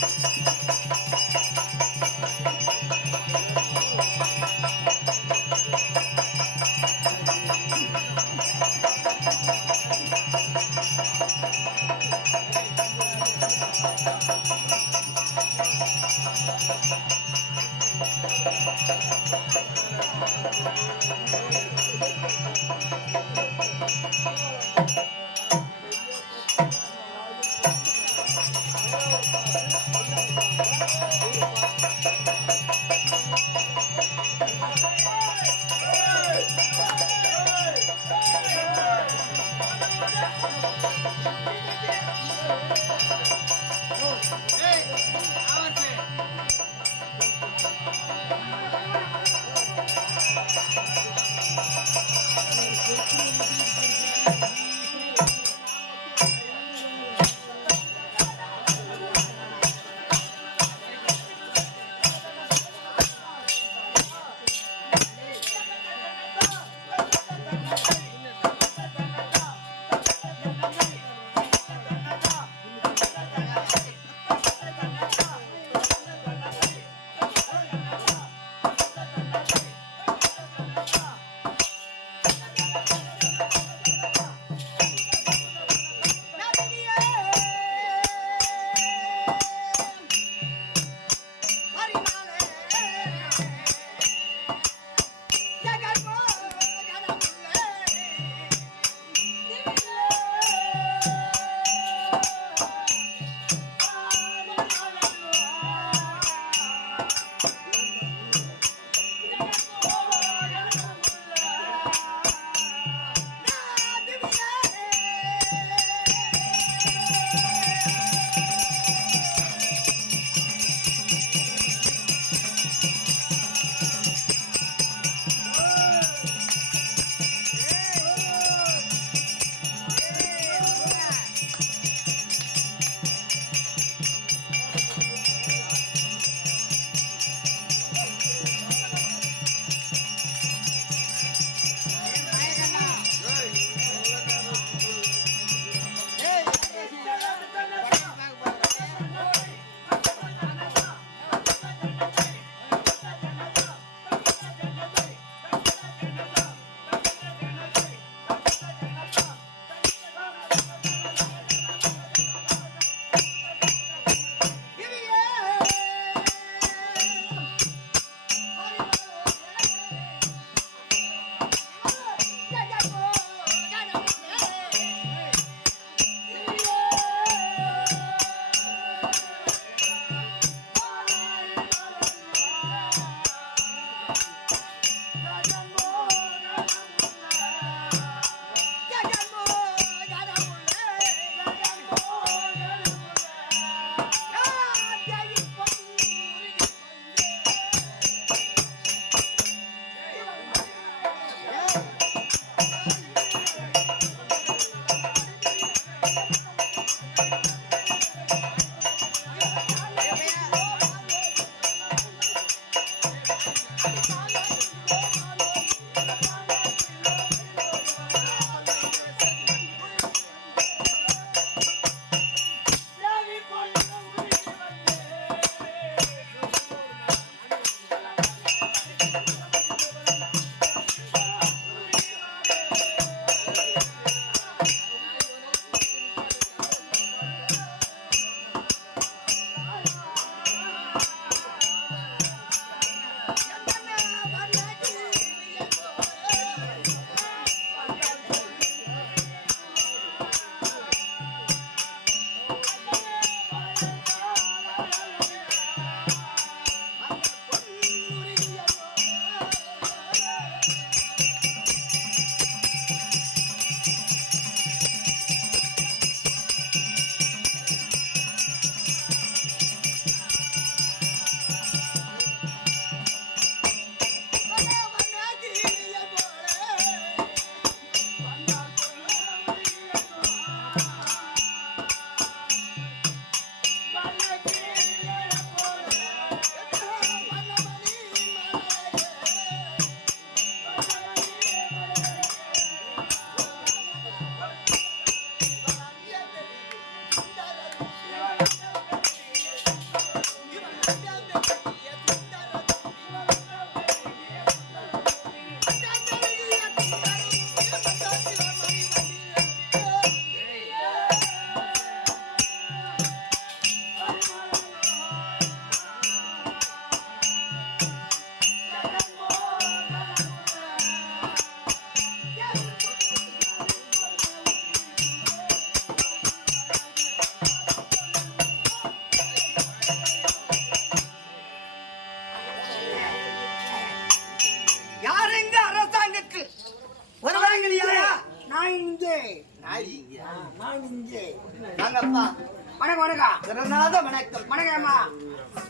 Thank you. சிறநாத வணக்கம். வணக்கம்மா.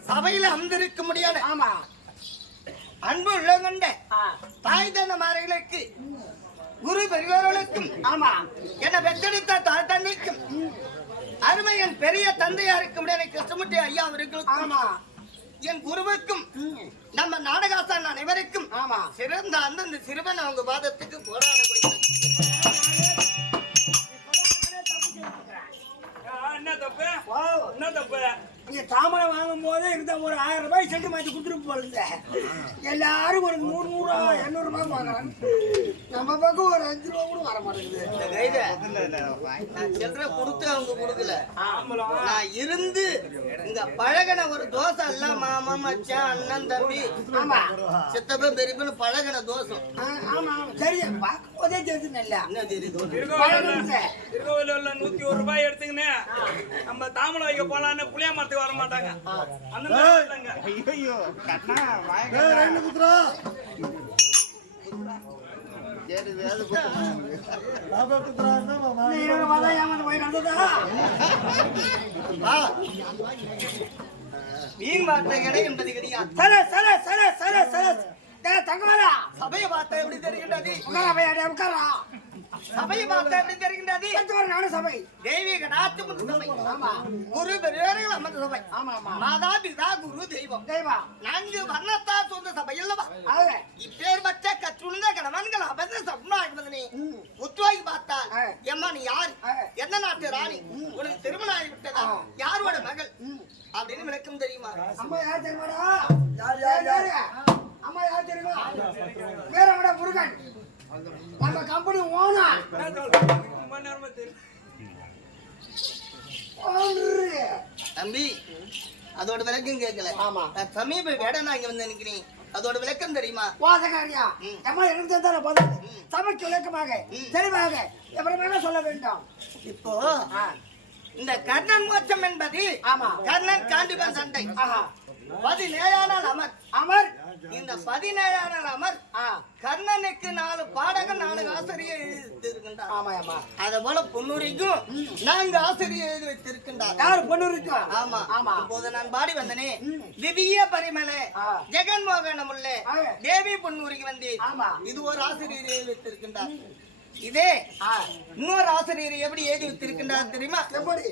சபையில அமர்ந்திருக்க முடியாது. ஆமா. அன்பு உள்ளவங்க தாய் தந்தைமார்களுக்கு குரு பெரியவர்களுக்கும் ஆமா என்னை பெற்றெடுத்த தாய் தந்தைக்கும் அருமை என் பெரிய தந்தையாருக்கும் கிருஷ்ணமூர்த்தி ஐயா அவர்களுக்கும் ஆமா என் குருவுக்கும் நம்ம நாடகாசான் அனைவருக்கும் ஆமா சிறந்த அந்தந்த சிறுவன் அவங்க பாதத்துக்கு போராட என்ன தப்பு என்ன தப்பு நீங்க தாமரம் வாங்கும் போதே இருந்த ஒரு 1000 ரூபாய் சென்று மாத்தி கொடுத்துட்டு போல எல்லாரும் ஒரு 100 200 ரூபாய் வாங்குறாங்க. நம்ம பக்கம் ஒரு 5 ரூபா கூட வர மாட்டேங்குது. நான் செல்ற கொடுத்து அவங்க கொடுக்கல. நான் இருந்து இங்க பழகின ஒரு தோசை எல்லாம் மாமா மச்சான் அண்ணன் தம்பி ஆமா சித்தப்ப பெரியப்பன்னு பழகின தோசை. ஆமா சரி பார்க்கும் போதே தெரிஞ்சு நல்லா என்ன தெரியுது? திருக்கோவில 101 ரூபாய் எடுத்துக்கினே நம்ம தாமரை வைக்க போலான்னு புளிய மரத்துக்கு வர மாட்டாங்க. அந்த மாதிரி இல்லைங்க. ஐயோ கண்ணா வாங்க ரெண்டு குத்துறா சரி வேது பாபா குத்துறான்னா மாமா நீ வாதா ஏமாந்து போய் நடந்ததா வா மீன் வார்த்தை கடை என்பது கிடையாது. சர சர சர சர சர தங்கமாலா சபையை பார்த்தா எப்படி தெரிகின்றது? உட்காரா சபையை பார்த்தா எப்படி தெரிகின்றது? நானும் சபை தெய்வீக நாட்டு சபை. ஆமா குரு பெரியவர்கள் அமர்ந்த சபை. ஆமா ஆமா மாதா பிதா குரு தெய்வம் தெய்வா 4 வர்ணத்தார் சொந்த சபை இல்லவா? ஆக இப்பேற்பட்ட கற்றுள்ள கணவன்கள் அமர்ந்த சப்னாகிமதனே உத்துவாகி பார்த்தால் எம்மா நீ யார்? எந்த நாட்டு ராணி? உனக்கு திருமணம் ஆகிவிட்டதா? யாரோட மகள் அப்படின்னு விளக்கம் தெரியுமா? அம்மா யார் தெரியுமாடா? யார் அம்மா யார் தெரியுமா? வேறவட முருகன் நம்ம கம்பெனி ஓனர். ரொம்ப நேரமா தெரியும். தம்பி அதோட விளக்கம் கேட்கல. ஆமா நான் சமீப வேடனா இங்க வந்து நினைக்கிறேன். அதோட விளக்கம் தெரியுமா? வாசகாரியா அம்மா எனக்கு தெரிந்தால போதாது. சமைக்கு விளக்கமாக தெளிவாக எவ்வளவு சொல்ல வேண்டாம். இப்போ இந்த கர்ணன் மோட்சம் என்பது ஆமா கர்ணன் காண்டிபன் சண்டை. ஆஹா 17 அமர் அமர் இந்த 17 அமர் கர்ணனுக்கு 4 பாடகம் 4 ஆசிரியர் எழுதியிருக்கின்றார். ஆமா ஆமா அத போல பொன்னுரிக்கும் 4 ஆசிரியர் எழுதி வைத்திருக்கின்றார். யார் பொண்ணுரிக்கா? ஆமா ஆமா இப்போது நான் பாடி வந்தனே திவ்ய பரிமள ஜெகன்மோகனமுள்ள தேவி பொன்னூரிக்கு வந்தேன். ஆமா இது ஒரு ஆசிரியர் எழுதி வைத்திருக்கின்றார். இதே இன்னொரு ஆசிரியர் எப்படி எழுதி வைத்திருக்கின்றார் தெரியுமா? எப்படி?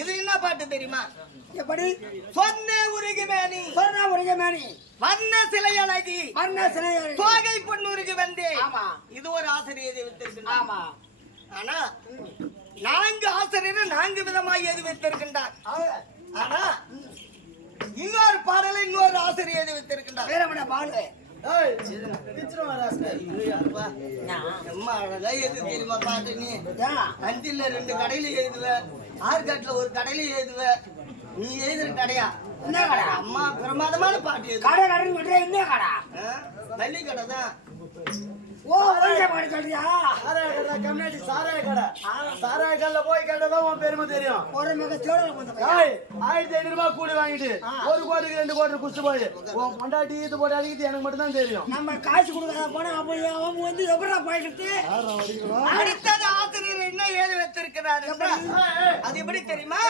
இது என்ன பாட்டு தெரியுமா? எப்படி? சொன்ன உருகி மேனி சொன்ன உருகி மேனி வண்ண சிலை அழகி வண்ண சிலை அழகி தோகை பொன்னுருகி வந்தே. ஆமா இது ஒரு ஆசிரியர் வைத்திருக்கின்றார். ஆமா ஆனா 4 ஆசிரியர் 4 விதமாக எழுதி வைத்திருக்கின்றார். ஆனா இன்னொரு பாடலை இன்னொரு ஆசிரியர் எழுதி வைத்திருக்கின்றார். வேறவட பாடு அம்மா அழகா எது தெரியுமா பாட்டு? நீ அஞ்சில 2 கடையில எழுதுவ, ஆற்காட்டுல ஒரு கடையில எழுதுவ. நீ எழுதுற கடையா? என்ன கடை? அம்மா பிரமாதமான பாட்டு எழுது. கடை கடை விடுற என்ன கடை? பள்ளி கடை தான். ஓ ஓகே பண்ணி சொல்றியா? சாராய கடை கம்யூனிட்டி சாராய கடை. சாராய கடையில போய் கேட்டதான் உன் பெருமை தெரியும். ஒரு மிக தேடல வந்து ஏய், 1500 ரூபாய் கூலி வாங்கிட்டு 1 கோடிக்கு 2 கோடி குடிச்சு போய் உன் பொண்டாட்டி ஈத்து போட்டு அடிக்கிறது எனக்கு மட்டும் தான் தெரியும். நம்ம காசு கொடுக்காத போனா அப்ப அவன் வந்து எப்படா போயிட்டு அடுத்தது ஆசிரியர் என்ன ஏது வைத்திருக்கிறார் என்றால், அது எப்படி தெரியுமா?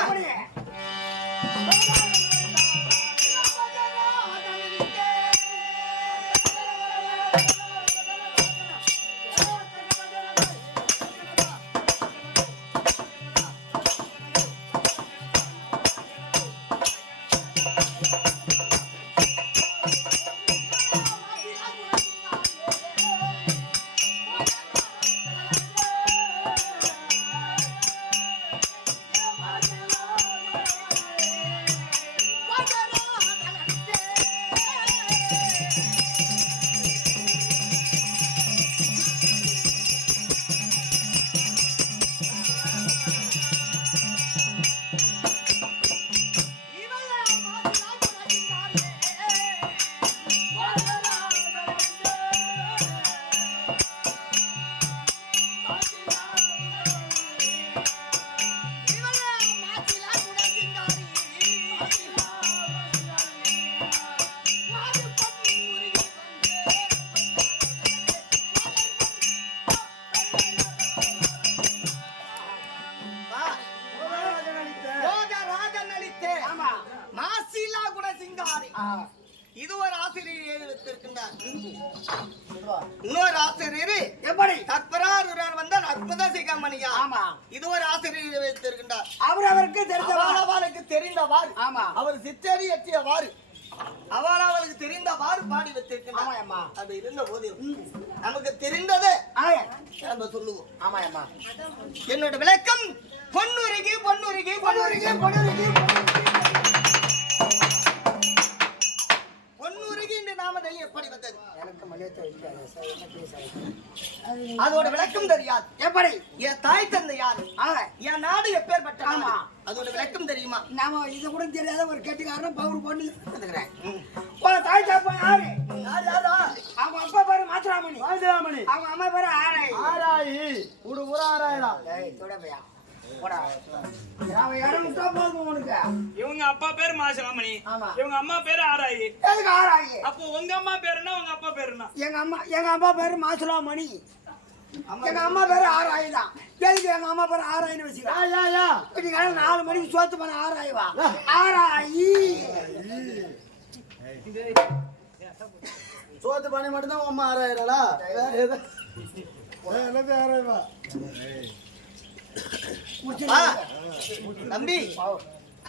இது ஒரு ஆசிரியர் எழுதி வைத்திருக்கின்றார். இன்னொரு ஆசிரியர் எப்படி தற்பரார் வந்தால் அற்புத சிகாமணியா. ஆமா. இது ஒரு ஆசிரியர் வைத்திருக்கின்றார். அவருக்கு தெரிஞ்சவாறு அவளுக்கு தெரிந்தவாறு ஆமா. அவர் சித்தறி எட்டியவாறு அவளுக்கு தெரிந்தவாறு பாடி வைத்திருக்கின்றார். ஆமா. அது இருந்த போது நமக்கு தெரிந்ததை நம்ம சொல்லுவோம். ஆமா ஆமா. என்னோட விளக்கம் பொன்னுருகி பொன்னுருகி பொன்னுருகி பொன்னுருகி பொன்னுருகி என்று நாமதை எப்படி வந்தது? எனக்கு மலையத்தை வைக்காத சார், என்ன பேசாத. அதோட விளக்கம் தெரியாது. எப்படி என் தாய் தந்தை யாரு, என் நாடு எப்பேற்பட்ட நாடு, ஆமா. அதோட விளக்கம் தெரியுமா? நாம இது கூட தெரியாத ஒரு கெட்டிக்காரன் பவுர் பண்ணி வந்துக்கிறேன். தாய் தாப்பா யாரு? அவங்க அப்பா பேரு மாத்திராமணி. மாசிராமணி. அவங்க அம்மா பேரு ஆராய். ஆராயி ஊடு பூரா ஆராயடா. தொடப்பையா போடா. அவன் இடம் விட்டா போதும் உனக்கு. இவங்க அப்பா பேரு மாசிராமணி, ஆமா. இவங்க அம்மா பேரு ஆராயி. எதுக்கு ஆராயி? அப்போ உங்க அம்மா பேரு என்ன, உங்க அப்பா பேரு என்ன? எங்க அப்பா பேரு மாசிராமணி, எங்க அம்மா பேரு ஆராயி தான். எதுக்கு எங்க அம்மா பேரு ஆராயின்னு வச்சுக்க? நீங்க 4 மணிக்கு சோத்து பண்ண ஆராயி வா. ஆராயி சோத்து பண்ணி மட்டும்தான் உன் அம்மா ஆராயிரலா? எனக்கு ஆராய்வா தம்பி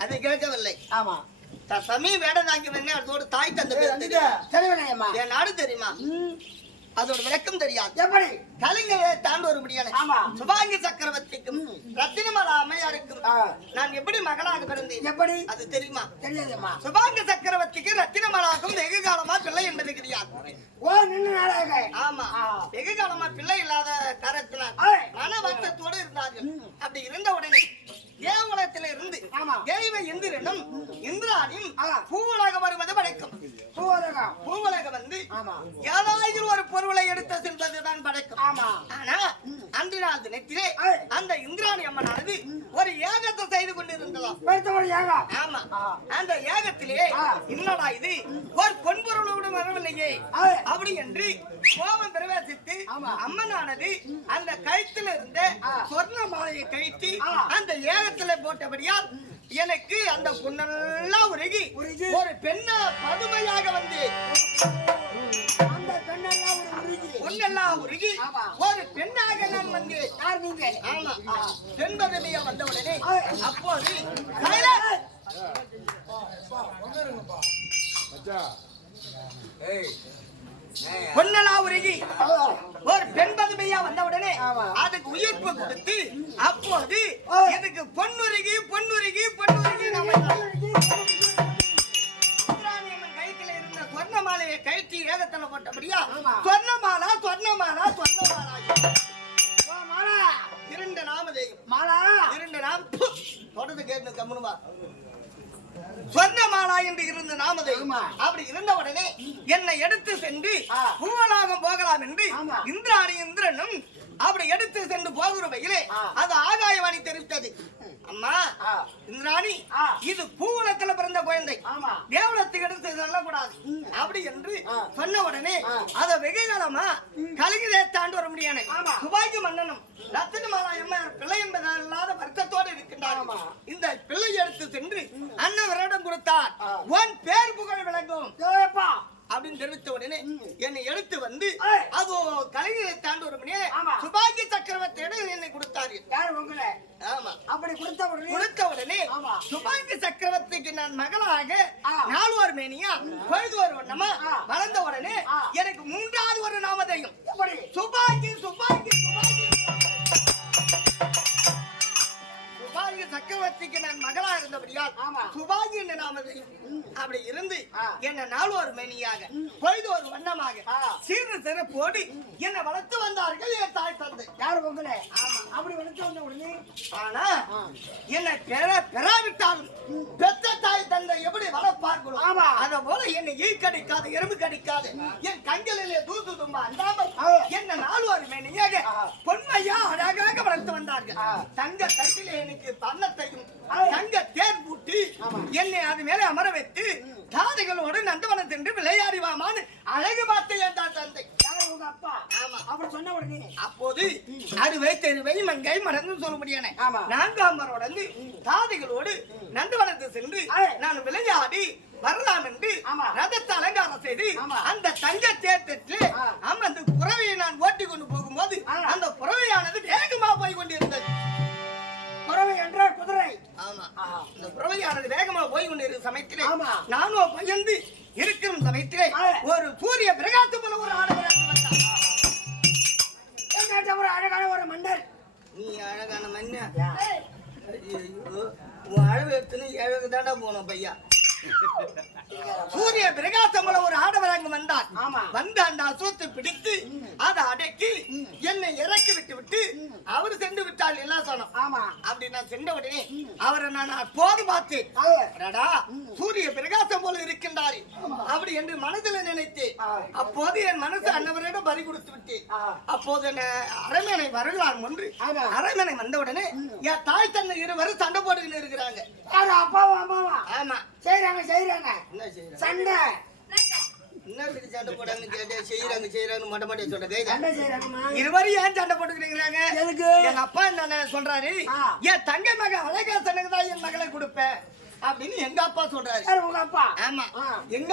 அது கேட்கவில்லை. ஆமா. தமி வேடனாக்கி வேணே அதோட தாய் தந்தை பேர் தெரியும். தெரியுமா? என் நாடு தெரியுமா? அதோட விளக்கம் தெரியாது. எப்படி கலைஞரை தாண்டு வரும்படியான ஆமா. சுபாங்கி சக்கரவர்த்திக்கும் ரத்தினமாலா அம்மையாருக்கும் நான் எப்படி மகனாக பிறந்தேன் எப்படி அது தெரியுமா? தெரியாதுமா. சுபாங்கி சக்கரவர்த்திக்கு ரத்தினமாலாக்கும் வெகு காலமா பிள்ளை என்பது கிடையாது. ஓ நின்று நாளாக. ஆமா. வெகு காலமா பிள்ளை இல்லாத காரணத்தினால் மன வருத்தத்தோடு இருந்தார்கள். அப்படி இருந்த உடனே தேவகுலத்தில இருந்து தெய்வ இந்திரனும் இந்திராணியும் பூவுலகம் வருவது படைக்கும். பூவுலகம் வந்து ஏதாவது ஒரு பொருளை எடுத்து செல்வதுதான் படைக்கும். ஆனா அன்று நாள் தினத்திலே அந்த இந்திராணி அம்மனானது ஒரு ஏகத்தை செய்து கொண்டிருந்ததாம். ஆமா. அந்த ஏகத்திலே என்னடா இது ஒரு பொன்பொருளோடு வரவில்லையே அப்படி என்று கோபம் பிரவேசித்து அம்மனானது அந்த கயிற்றில் இருந்த சொர்ண மாலையை கயிற்றி அந்த ஏகத்திலே போட்டபடியால் எனக்கு அந்த பொன்னெல்லாம் உருகி ஒரு பெண்ணா பதுமையாக வந்து பொன்னெல்லாம் உருகி ஒரு பெண்ணாக நான் வந்து பெண் பதுமையா வந்த உடனே அப்போது பொன்னலா உருகி ஒரு பெண் பதுமையா வந்தவுடனே அதுக்கு உயிர்ப்பு கொடுத்து அப்போது இதுக்கு பொன்னுருகி பொன்னுருகி பொன்னுருகி கைத்துல இருந்த சொர்ணமாலையை கயிற்றி ஏகத்துல போட்டபடியா சொர்ணமாலா சொர்ணமாலா சொர்ணமாலா இரண்டு நாமதேயம் இரண்டு நாம் தொடர்ந்து கேட்டு கம்முனுவா சொர்ணமாலா என்று இருந்த நாமதை ஆமா. அப்படி இருந்த உடனே என்னை எடுத்து சென்று ஆ. பூவலாகம் போகலாம் என்று ஆமா. இந்திரனும் அப்படி எடுத்து சென்று போகிற வகையிலே ஆ. அது ஆகாயவாணி தெரிவித்தது. அம்மா ஆ. இந்திராணி ஆ. இது பூவனத்துல பிறந்த குழந்தை ஆமா. தேவலத்துக்கு எடுத்து சொல்லக்கூடாது அப்படி என்று ஆ. சொன்ன உடனே ஆ. அத வெகு காலமா கலிங்கதே தாண்டு வர முடியாது. ஆமா. துபாய்க்கு மன்னனும் ரத்தினமாலா எம்மையார் பிள்ளை என்பதல்லாத வருத்தத்தோடு இருக்கின்றார். ஆமா. இந்த பிள்ளை எடுத்து சென்று அண்ணவரிடம் கொடுத்தார். ஆ. உன் பேர் புகழ் விளங்கும் ஏப்பா அப்படின்னு தெரிவித்த உடனே என்னை எடுத்து வந்து ஏய். அது கலிங்கதை தாண்டு வர முடியாது. ஆமா. சுபாகி சக்கரவர்த்தியிடம் என்னை கொடுத்தாரு. யார் உங்களை ஆமா. அப்படி கொடுத்த உடனே கொடுத்த உடனே ஆமா. சுபாங்கி சக்கரவர்த்திக்கு நான் மகளாக ஆ. நால்வர் மேனியா பொழுதுவர் வண்ணமா ஆ. வளர்ந்த உடனே ஆ. எனக்கு மூன்றாவது ஒரு நாமதையும் எப்படி சுபாங்கி சுபாங்கி சுபாங்கி சுபாங்கி சக்கரவர்த்திக்கு நான் மகளா இருந்தபடியால் ஆமா. சுபாங்கி என்ற நாமதையும் அப்படி இருந்து ஆ. என்ன நால்வர் மேனியாக பொழுதுவர் வண்ணமாக ஆ. சீர்ந்து சிறப்போடு என்னை வளர்த்து வந்தார்கள் என் தாய் தந்தை. யார் உங்களை அப்படி வளர்த்து வந்த உடனே ஆனா ஆ. என்னை பெறாவிட்டாலும் பெத்த தாய் தந்தை எப்படி வளர்ப்பார்களோ ஆமா. அத போல என்னை ஈ கடிக்காது எறும்பு கடிக்காது என் கண்களிலே தூது தும்பா அண்டாமல் ஆ. என்ன நால்வார் மேனியாக ஆ. பொன்மையா அழகாக வளர்த்து வந்தார்கள். ஆ. தங்க தட்டிலே எனக்கு பன்னத்தையும் ஆ. தங்க தேர் பூட்டி ஆமா. என்னை அது மேலே அமர வைத்து தாதைகளோடு நந்தவனம் சென்று விளையாடி வாமான்னு அழகு பார்த்து என் தாய் தந்தை. யார் உங்க அப்பா ஆமா. அப்படி சொன்ன உடனே அப்போது அறுவை தெருவை மங்கை மறந்து சொல்ல முடியாது. ஆமா. நான்காம்பரோடு தாதிகளோடு நந்தவனத்து சென்று ஆ. நான் விளையாடி வரலாம் என்று ஆமா. ரதத்தை அலங்காரம் செய்து ஆமா. அந்த தங்க தேர்தலில் ஆ. அந்த புறவையை நான் ஓட்டி கொண்டு போகும்போது ஆ. அந்த புறவையானது வேகமா போய் கொண்டிருந்தது. குறவை என்றால் குதிரை ஆமா. ஆஹா. இந்த புறவையானது வேகமா போய் கொண்டிருக்கிற சமயத்திலே ஆமா. நானும் பயந்து இருக்கிற சமயத்திலே ஆ. ஒரு சூரிய பிரகாசம் போல ஒரு ஆடவர் அங்கு வந்தார். எங்கிட்ட ஒரு அழகான ஒரு மன்னர் நீ அழகான மண்ணா ஐயோ, உன் அழகு எடுத்துன்னு ஏழுக்கு தாண்டா போனோம் பையா. சூரிய பிரகாசமுள்ள ஒரு ஆடவர் அங்கு வந்தார். ஆமா. வந்து அந்த அசுவத்தை பிடித்து அதை அடக்கி என்னை இறக்கி விட்டு விட்டு அவர் சென்று விட்டால் எல்லாம் சொன்னோம். ஆமா. அப்படி நான் சென்ற உடனே அவரை நான் அப்போது பார்த்தேன். அது. அடடா, சூரிய பிரகாசம் போல இருக்கின்றார் அப்படி என்று மனதில் நினைத்தேன். அப்போது என் மனசு அன்னவரிடம் பறி கொடுத்து விட்டேன். அப்போது அரண்மனை வரலாம் ஒன்று ஆமா. அரண்மனை வந்த உடனே என் தாய் தன்னை இருவரும் சண்டை போட்டுக்கிட்டு இருக்கிறாங்க. யாரு அப்பாவா அம்மாவா ஆமா. செய்யறாங்க என்ன செய்யறாங்க? சண்டை என்ன சண்டை போடாங்கன்னு கேட்டு செய்யறாங்க மொட்டை மொட்டை சொல்றது. சண்டை செய்யறாங்கம்மா இருவரும் ஏன் சண்டை போட்டுக்கிறீங்க? எதுக்கு? எங்க அப்பா என்ன சொல்றாரு, ஆ. என் தங்கை மக அழகாசனுக்கு தான் என் மகளை கொடுப்பேன் அப்படின்னு எங்க அப்பா சொல்றாரு. யாரு உங்க அப்பா ஆமா. ஆ. எங்க